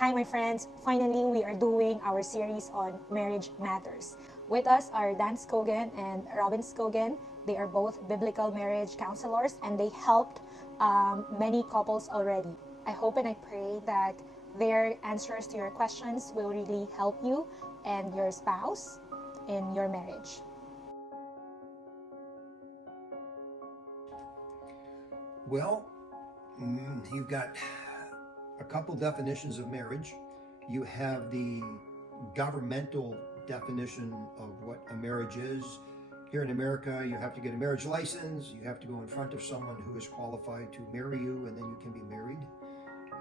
Hi, my friends. Finally, we are doing our series on marriage matters. With us are Dan Scogan and Robin Scogan. They are both biblical marriage counselors and they helped many couples already. I hope and I pray that their answers to your questions will really help you and your spouse in your marriage. Well, you've got a couple definitions of marriage. You have the governmental definition of what a marriage is. Here in America, you have to get a marriage license, you have to go in front of someone who is qualified to marry you, and then you can be married.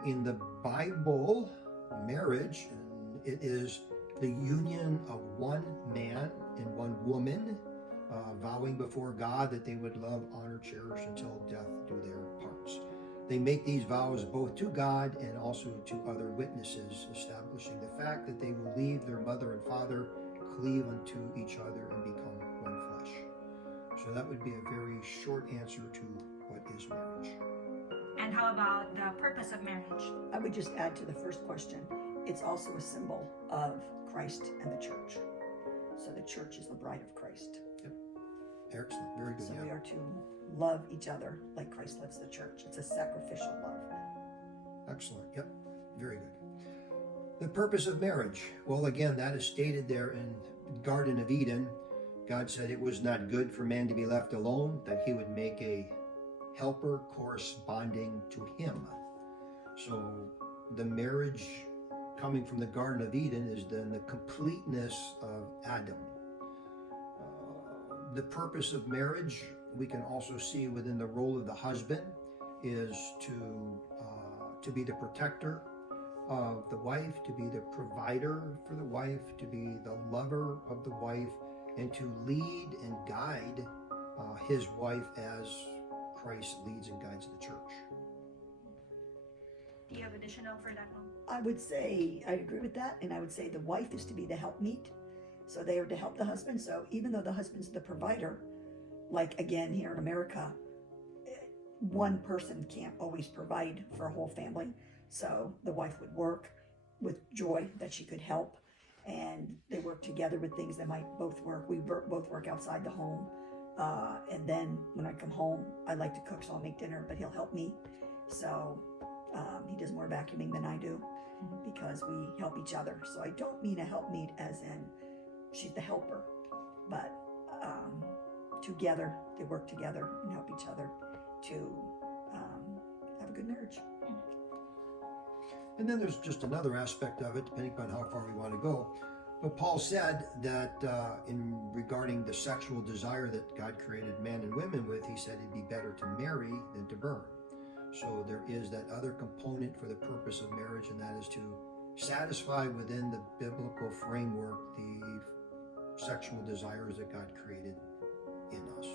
In the Bible, marriage, it is the union of one man and one woman, vowing before God that they would love, honor, cherish until death do their parts. They make these vows both to God and also to other witnesses, establishing the fact that they will leave their mother and father, cleave unto each other, and become one flesh. So that would be a very short answer to what is marriage. And how about the purpose of marriage? I would just add to the first question, it's also a symbol of Christ and the church. So the church is the bride of Christ. Excellent, very good. So we are to love each other like Christ loves the church. It's a sacrificial love. Excellent, yep, very good. The purpose of marriage. Well, again, that is stated there in Garden of Eden. God said it was not good for man to be left alone, that he would make a helper corresponding to him. So the marriage coming from the Garden of Eden is then the completeness of Adam. The purpose of marriage, we can also see within the role of the husband, is to be the protector of the wife, to be the provider for the wife, to be the lover of the wife, and to lead and guide his wife as Christ leads and guides the church. Do you have additional for that one? I would say, I agree with that, and I would say the wife is to be the helpmeet. So they are to help the husband. So even though the husband's the provider, like again here in America, one person can't always provide for a whole family. So the wife would work with joy that she could help, and they work together with things that might both work. We both work outside the home. And then when I come home, I like to cook, so I'll make dinner, but he'll help me. So he does more vacuuming than I do because we help each other. So I don't mean a helpmeet as in she's the helper, but together they work together and help each other to have a good marriage. And then there's just another aspect of it, depending upon how far we want to go. But Paul said that in regarding the sexual desire that God created man and women with, he said it'd be better to marry than to burn. So there is that other component for the purpose of marriage, and that is to satisfy within the biblical framework the sexual desires that God created in us.